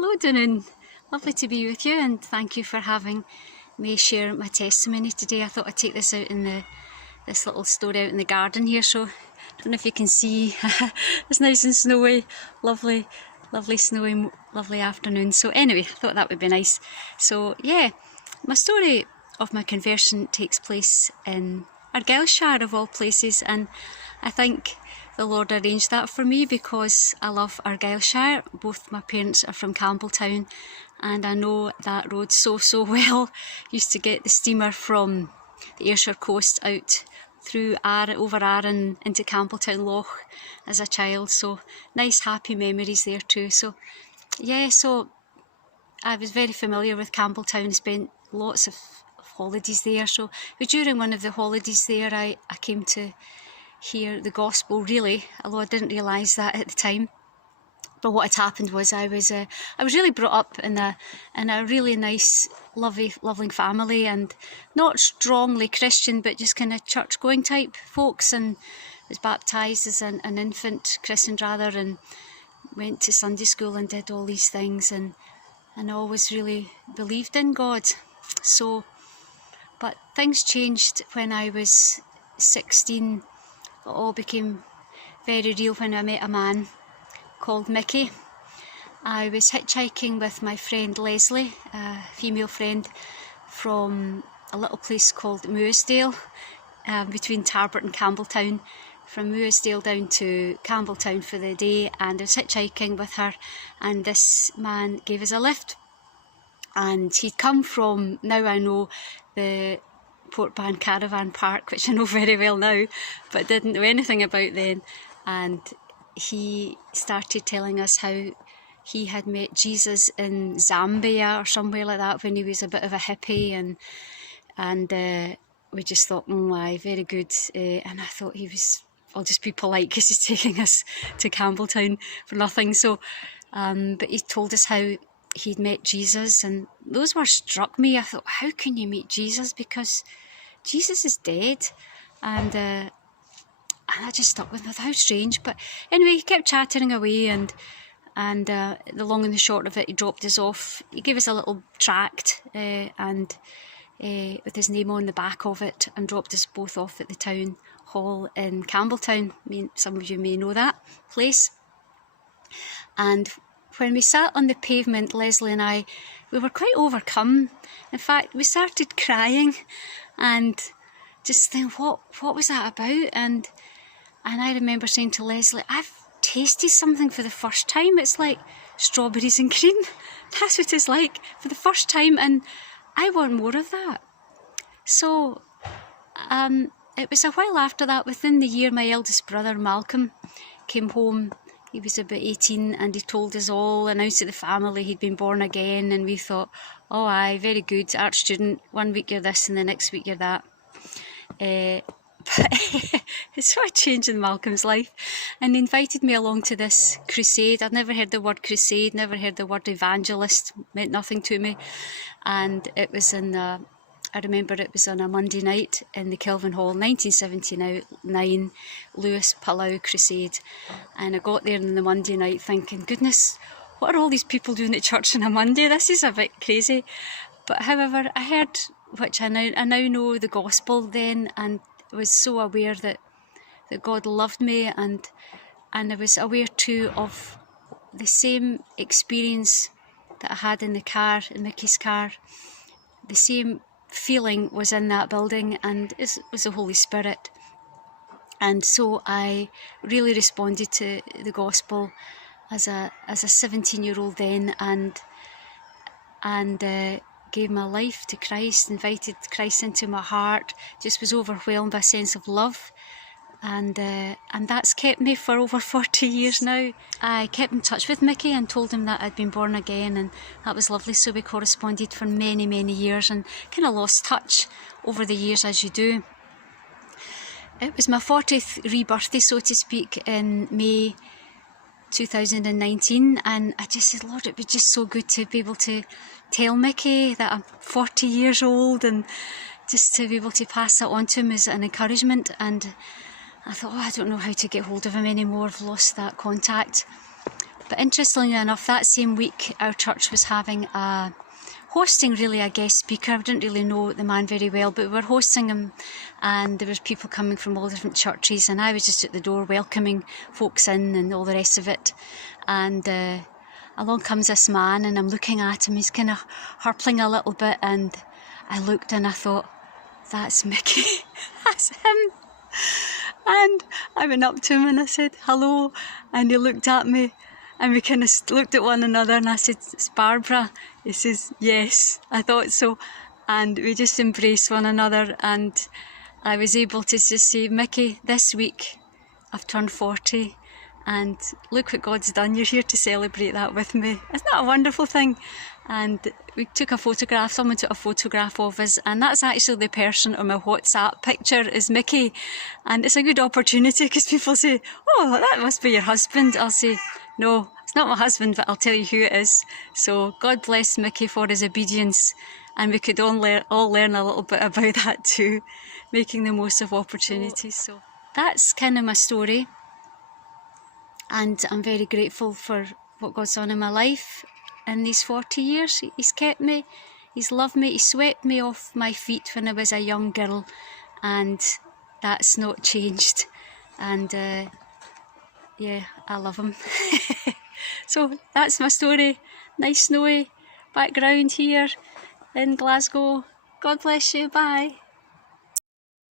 Hello Dunoon, lovely to be with you, and thank you for having me share my testimony today. I thought I'd take this out in this little story out in the garden here, so I don't know if you can see. It's nice and snowy, lovely snowy, lovely afternoon. So anyway, I thought that would be nice. So yeah, my story of my conversion takes place in Argyllshire of all places, and I think the Lord arranged that for me because I love Argyllshire. Both my parents are from Campbelltown, and I know that road so well. Used to get the steamer from the Ayrshire coast out through over Arran into Campbelltown Loch as a child, so nice happy memories there too. So yeah, so I was very familiar with Campbelltown, spent lots of holidays there. So during one of the holidays there I came to hear the gospel, really, although I didn't realise that at the time. But what had happened was I was really brought up in a really nice, loving family, and not strongly Christian, but just kind of church going type folks, and was baptised as an infant, christened rather, and went to Sunday school and did all these things, and always really believed in God. So, but things changed when I was 16. It all became very real when I met a man called Mickey. I was hitchhiking with my friend Leslie, a female friend, from a little place called Moosdale, between Tarbert and Campbelltown, from Moosdale down to Campbelltown for the day, and I was hitchhiking with her, and this man gave us a lift, and he'd come from, now I know, the Portban Caravan Park, which I know very well now, but didn't know anything about then. And he started telling us how he had met Jesus in Zambia or somewhere like that when he was a bit of a hippie, and we just thought, aye, very good. And I thought he was, I'll just be polite because he's taking us to Campbelltown for nothing. So, but he told us how he'd met Jesus, and those words struck me. I thought, how can you meet Jesus? Because Jesus is dead. And I just stuck with me. How strange. But anyway, he kept chattering away, and the long and the short of it, he dropped us off. He gave us a little tract and with his name on the back of it, and dropped us both off at the town hall in Campbelltown. I mean, some of you may know that place. And when we sat on the pavement, Leslie and I, we were quite overcome. In fact, we started crying and just think, what was that about? And I remember saying to Leslie, I've tasted something for the first time. It's like strawberries and cream. That's what it's like for the first time, and I want more of that. So it was a while after that, within the year, my eldest brother Malcolm came home. He was about 18, and he told us all, announced to the family he'd been born again, and we thought, oh aye, very good, art student, 1 week you're this and the next week you're that. But it's sort of changed in Malcolm's life, and he invited me along to this crusade. I'd never heard the word crusade, never heard the word evangelist, meant nothing to me. And it was I remember it was on a Monday night in the Kelvin Hall, 1979, Lewis Palau Crusade. And I got there on the Monday night thinking, goodness, what are all these people doing at church on a Monday? This is a bit crazy. But however, I heard, which I now know the gospel then, and was so aware that God loved me, and I was aware too of the same experience that I had in the car, in Mickey's car. The same feeling was in that building, and it was the Holy Spirit. And so I really responded to the gospel as a 17-year-old then, and gave my life to Christ, invited Christ into my heart, just was overwhelmed by a sense of love, and that's kept me for over 40 years now. I kept in touch with Mickey and told him that I'd been born again, and that was lovely. So we corresponded for many years, and kind of lost touch over the years, as you do. It was my 40th rebirthday, so to speak, in May 2019, and I just said, Lord, it'd be just so good to be able to tell Mickey that I'm 40 years old, and just to be able to pass that on to him as an encouragement. And I thought, I don't know how to get hold of him anymore, I've lost that contact. But interestingly enough, that same week our church was having hosting really a guest speaker. I didn't really know the man very well, but we were hosting him, and there was people coming from all different churches, and I was just at the door welcoming folks in and all the rest of it. And along comes this man, and I'm looking at him. He's kind of hurpling a little bit, and I looked and I thought, that's Mickey. That's him. And I went up to him and I said, hello. And he looked at me, and we kind of looked at one another, and I said, it's Barbara. He says, yes, I thought so. And we just embraced one another, and I was able to just say, Mickey, this week I've turned 40, and look what God's done. You're here to celebrate that with me. Isn't that a wonderful thing? And we took a photograph, someone took a photograph of us, and that's actually the person on my WhatsApp picture is Mickey. And it's a good opportunity because people say, oh, that must be your husband. I'll say, no, it's not my husband, but I'll tell you who it is. So God bless Mickey for his obedience, and we could all learn a little bit about that too, making the most of opportunities. So that's kind of my story, and I'm very grateful for what God's done in my life. In these 40 years, he's kept me, he's loved me, he swept me off my feet when I was a young girl, and that's not changed. And yeah, I love him. So that's my story. Nice snowy background here in Glasgow. God bless you, bye.